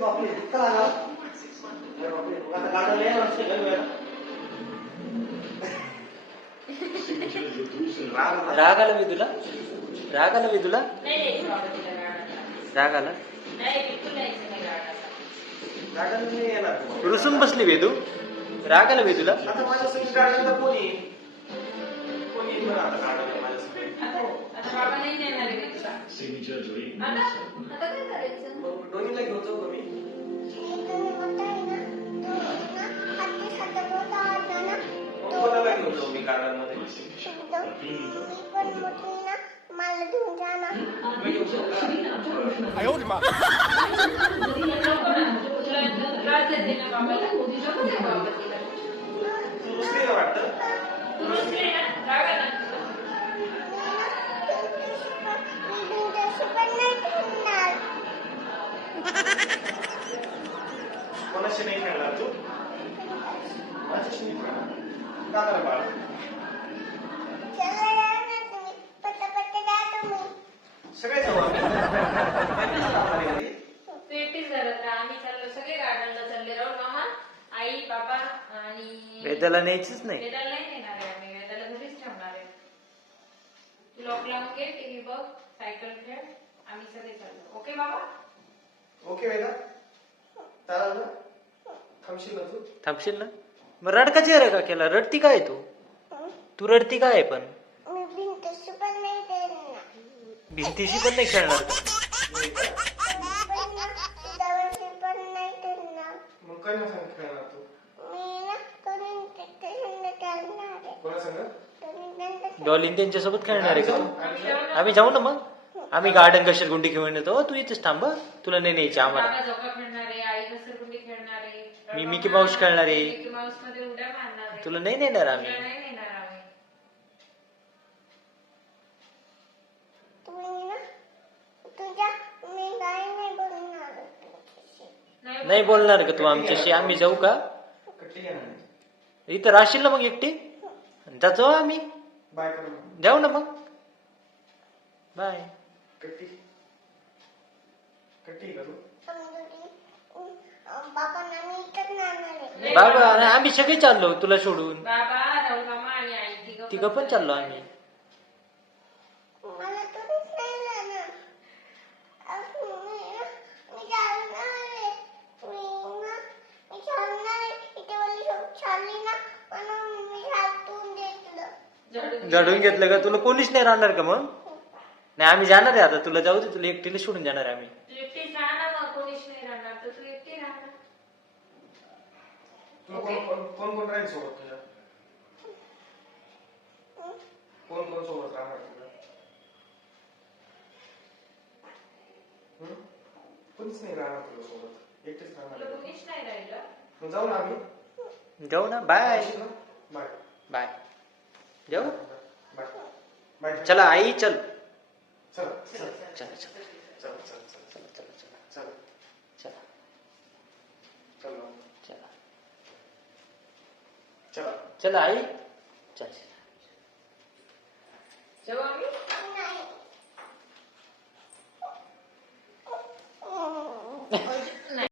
बापरे चला ना. आता गार्डनला येणार असते का वेळेला? राग आला मी तुला? राग आला मी तुला? राग आला? गार्डनला नाही येणार. रुसून बसली वेदू? राग आला मी तुला? आता माझ्या सगळी गार्डनला कोणी कोणी येईल बरं आता गार्डनला माझ्या सगळी. मग डोनीला घेऊन जाऊ का मी? मग कोणाला घेऊन जाऊ मी गार्डन मध्ये? मला घेऊन जा ना. मी घेऊन जाऊ का? तू रुसली ना वाटतं? कोणाशी नाही खेळणार तू? माझ्याशी नाही खेळणार. का बरं बाळ? सगळे जाऊ आम्ही. तू एकटीच घरात राहा. आम्ही चाललो सगळे गार्डनला चालले. राहुल मामा, आई, बाबा आणि वेदाला न्यायचंच नाही. वेदाला नाही नेणार आहे आम्ही. वेदाला घरीच ठेवणार आहे. तू लॉक लावून घे, टीव्ही बघ, सायकल खेळ. आम्ही सगळे चाललो. ओके बाबा? ओके वेदा चालेल ना? थांबशील ना तू? थांबशील ना? मग रडका चेहरा का केला? रडती काय तू रडती काय पण? मी भिंतीशी पण नाही खेळणार. भिंतीशी पण नाही खेळणार का? दगडाशी पण नाही खेळणार. मग काय ना सांग खेळणार तू? मी ना त्यांच्या खेळणार आहे. कोणा सांग? डॉलिन त्यांच्यासोबत खेळणार आहे का तू? आम्ही जाऊ ना मग. आम्ही गार्डन घसरगुंडी घेऊन येतो. तू इथेच थांब. तुला नाही न्यायची आम्हाला. बाबा झोका खेळणार आहे, आई घसरगुंडी खेळणार आहे, मी मिकी माऊस खेळणार आहे. मिकी माऊस मध्ये उड्या मारणार आहे. तुला नाही नेणार आम्ही. तुला नाही नेणार आम्ही. तुम्ही ना तुझ्या मी काय नाही बोलणार तुमच्याशी. नाही बोलणार का तू आमच्याशी? आम्ही जाऊ का? कट्टी घेणार. इथं राहशील ना मग एकटी? जातो आम्ही. बाय कर. जाऊ ना मग. बाय. कट्टी कट्टी का तू? बाबांना मी इथंच नाणार आहे. बाबा आणि आम्ही सगळे चाललो तुला सोडून. बाबा, राहुल मामा आणि आई तिघं पण चाललो आम्ही. मला तुम्हीच नाही जाणार. मी जाणार आहे. मी जाणार आहे. इथे वाली शॉप चालली ना म्हणून मी हातून घेतलं. झडून घेतलं का? तुला कोणीच नाही राहणार का मग? नाही आम्ही जाणार आहे आता. तुला जाऊ दे. तुला एकटीला सोडून जाणार आहे आम्ही. तू एकटीच राहणार मग. कोणीच नाही राहणार तर तू एकटी राहणार. तुला कोण कोण राहील सोबत तुझ्या? कोण कोण सोबत राहणार तुझ्या? कोणीच नाही राहणार तुझ्या सोबत. एकटेच तुला राहणार. कोणीच नाही राहिलं. मग जाऊ ना आम्ही. जाऊ ना. Bye bye bye. जाऊ. Bye bye. चला आई चल. चला चला चला चला चला चला चला चला चला चला चला चला चला चला चला आई चल. जेव्हा आम्ही